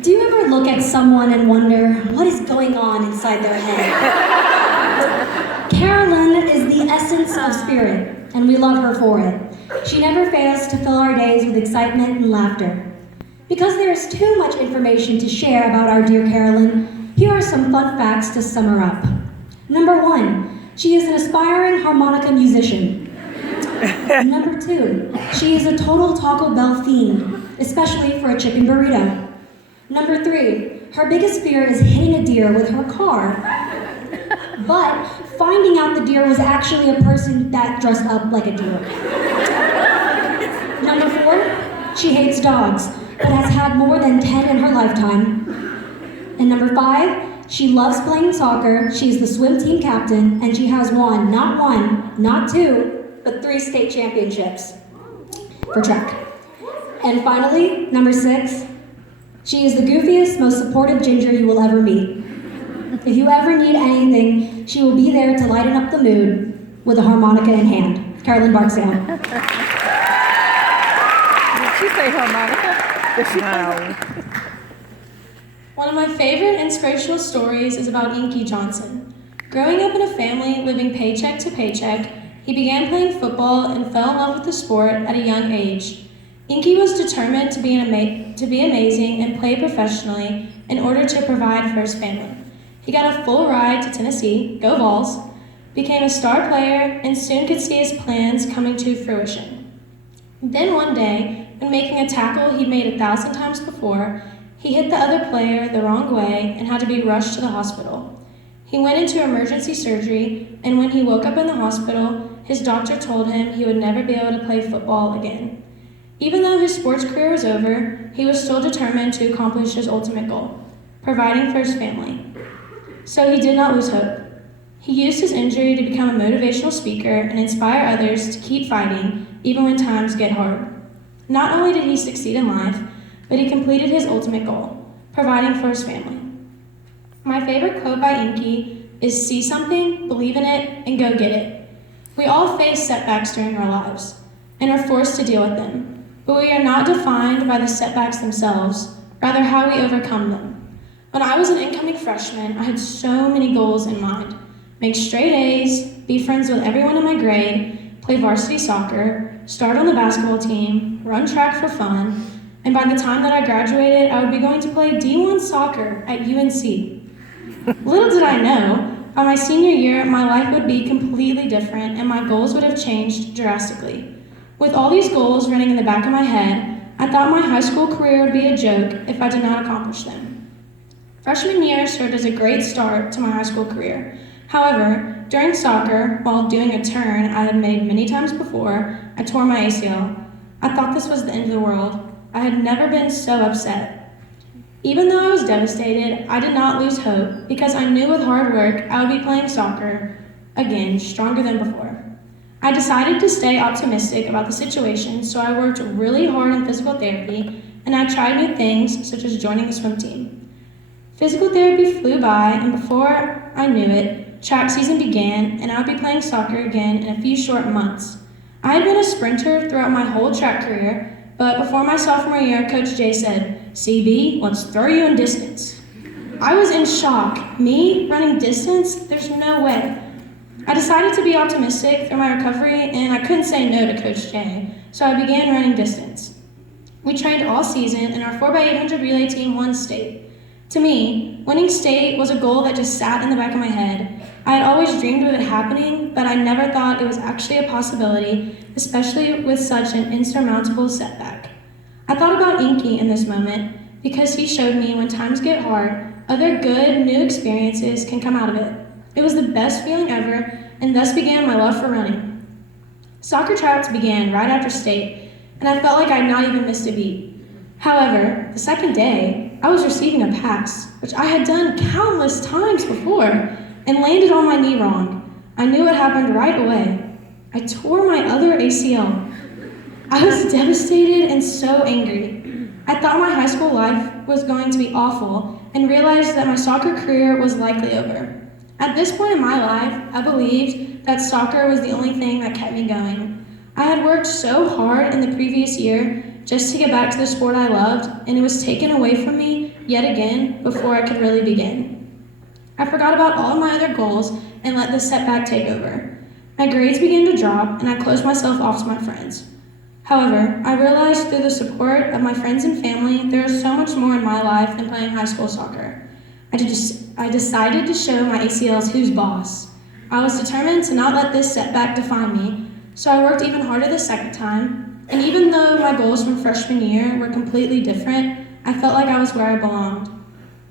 Do you ever look at someone and wonder what is going on inside their head? Carolyn is the essence of spirit, and we love her for it. She never fails to fill our days with excitement and laughter. Because there is too much information to share about our dear Carolyn, here are some fun facts to sum her up. Number 1, she is an aspiring harmonica musician. Number 2, she is a total Taco Bell fiend, especially for a chicken burrito. Number 3, her biggest fear is hitting a deer with her car. But finding out the deer was actually a person that dressed up like a deer. Number 4, she hates dogs, but has had more than 10 in her lifetime. And number 5, she loves playing soccer, she's the swim team captain, and she has won not 1, not 2, but 3 state championships for track. And finally, number 6, she is the goofiest, most supportive ginger you will ever meet. If you ever need anything, she will be there to lighten up the mood with a harmonica in hand. Carolyn Barksdale. Did she say harmonica? No. One of my favorite inspirational stories is about Inky Johnson. Growing up in a family living paycheck to paycheck, he began playing football and fell in love with the sport at a young age. Inky was determined to be amazing and play professionally in order to provide for his family. He got a full ride to Tennessee, go Vols, became a star player, and soon could see his plans coming to fruition. Then one day, when making a tackle he'd made 1,000 times before, he hit the other player the wrong way and had to be rushed to the hospital. He went into emergency surgery, and when he woke up in the hospital, his doctor told him he would never be able to play football again. Even though his sports career was over, he was still determined to accomplish his ultimate goal, providing for his family. So he did not lose hope. He used his injury to become a motivational speaker and inspire others to keep fighting, even when times get hard. Not only did he succeed in life, but he completed his ultimate goal, providing for his family. My favorite quote by Inky is, "See something, believe in it, and go get it." We all face setbacks during our lives and are forced to deal with them, but we are not defined by the setbacks themselves, rather how we overcome them. When I was an incoming freshman, I had so many goals in mind. Make straight A's, be friends with everyone in my grade, play varsity soccer, start on the basketball team, run track for fun, and by the time that I graduated, I would be going to play D1 soccer at UNC. Little did I know, by my senior year, my life would be completely different and my goals would have changed drastically. With all these goals running in the back of my head, I thought my high school career would be a joke if I did not accomplish them. Freshman year served as a great start to my high school career. However, during soccer, while doing a turn I had made many times before, I tore my ACL. I thought this was the end of the world. I had never been so upset. Even though I was devastated, I did not lose hope because I knew with hard work I would be playing soccer again, stronger than before. I decided to stay optimistic about the situation, so I worked really hard in physical therapy and I tried new things such as joining the swim team. Physical therapy flew by, and before I knew it, track season began and I would be playing soccer again in a few short months. I had been a sprinter throughout my whole track career, but before my sophomore year, Coach Jay said, "CB, let's throw you in distance." I was in shock. Me running distance? There's no way. I decided to be optimistic through my recovery, and I couldn't say no to Coach Jay, so I began running distance. We trained all season, and our 4x800 relay team won state. To me, winning state was a goal that just sat in the back of my head. I had always dreamed of it happening, but I never thought it was actually a possibility, especially with such an insurmountable setback. I thought about Inky in this moment because he showed me when times get hard, other good, new experiences can come out of it. It was the best feeling ever, and thus began my love for running. Soccer tryouts began right after state, and I felt like I had not even missed a beat. However, the second day, I was receiving a pass, which I had done countless times before, and landed on my knee wrong. I knew what happened right away. I tore my other ACL. I was devastated and so angry. I thought my high school life was going to be awful and realized that my soccer career was likely over. At this point in my life, I believed that soccer was the only thing that kept me going. I had worked so hard in the previous year just to get back to the sport I loved, and it was taken away from me yet again before I could really begin. I forgot about all of my other goals and let this setback take over. My grades began to drop, and I closed myself off to my friends. However, I realized through the support of my friends and family, there is so much more in my life than playing high school soccer. I decided to show my ACLs who's boss. I was determined to not let this setback define me, so I worked even harder the second time, and even though my goals from freshman year were completely different, I felt like I was where I belonged.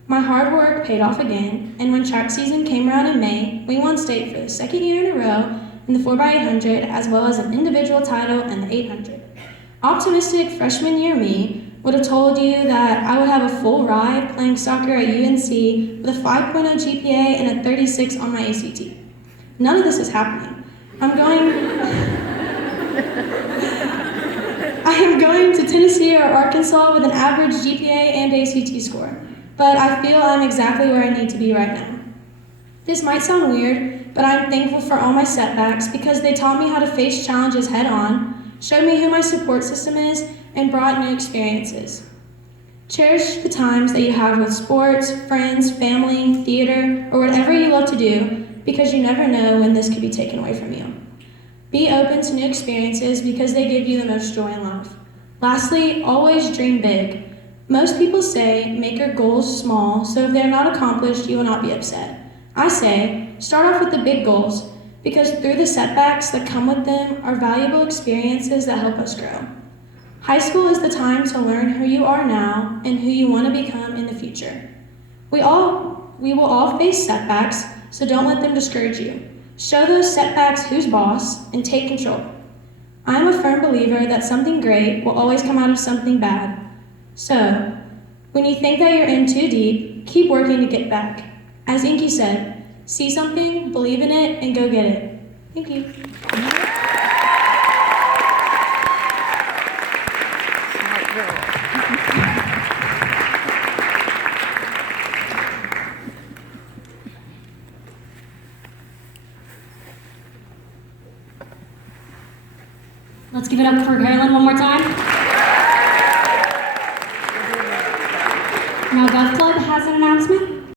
My hard work paid off again, and when track season came around in May, we won state for the second year in a row in the 4x800, as well as an individual title in the 800. Optimistic freshman year me would have told you that I would have a full ride playing soccer at UNC with a 5.0 GPA and a 36 on my ACT. None of this is happening. I am going to Tennessee or Arkansas with an average GPA and ACT score, but I feel I'm exactly where I need to be right now. This might sound weird, but I'm thankful for all my setbacks because they taught me how to face challenges head on, showed me who my support system is, and brought new experiences. Cherish the times that you have with sports, friends, family, theater, or whatever you love to do because you never know when this could be taken away from you. Be open to new experiences because they give you the most joy in life. Lastly, always dream big. Most people say make your goals small so if they're not accomplished, you will not be upset. I say start off with the big goals because through the setbacks that come with them are valuable experiences that help us grow. High school is the time to learn who you are now and who you want to become in the future. We will all face setbacks, so don't let them discourage you. Show those setbacks who's boss and take control. I am a firm believer that something great will always come out of something bad. So, when you think that you're in too deep, keep working to get back. As Inky said, see something, believe in it, and go get it. Thank you. Smart girl. Let's give it up for Carolyn one more time.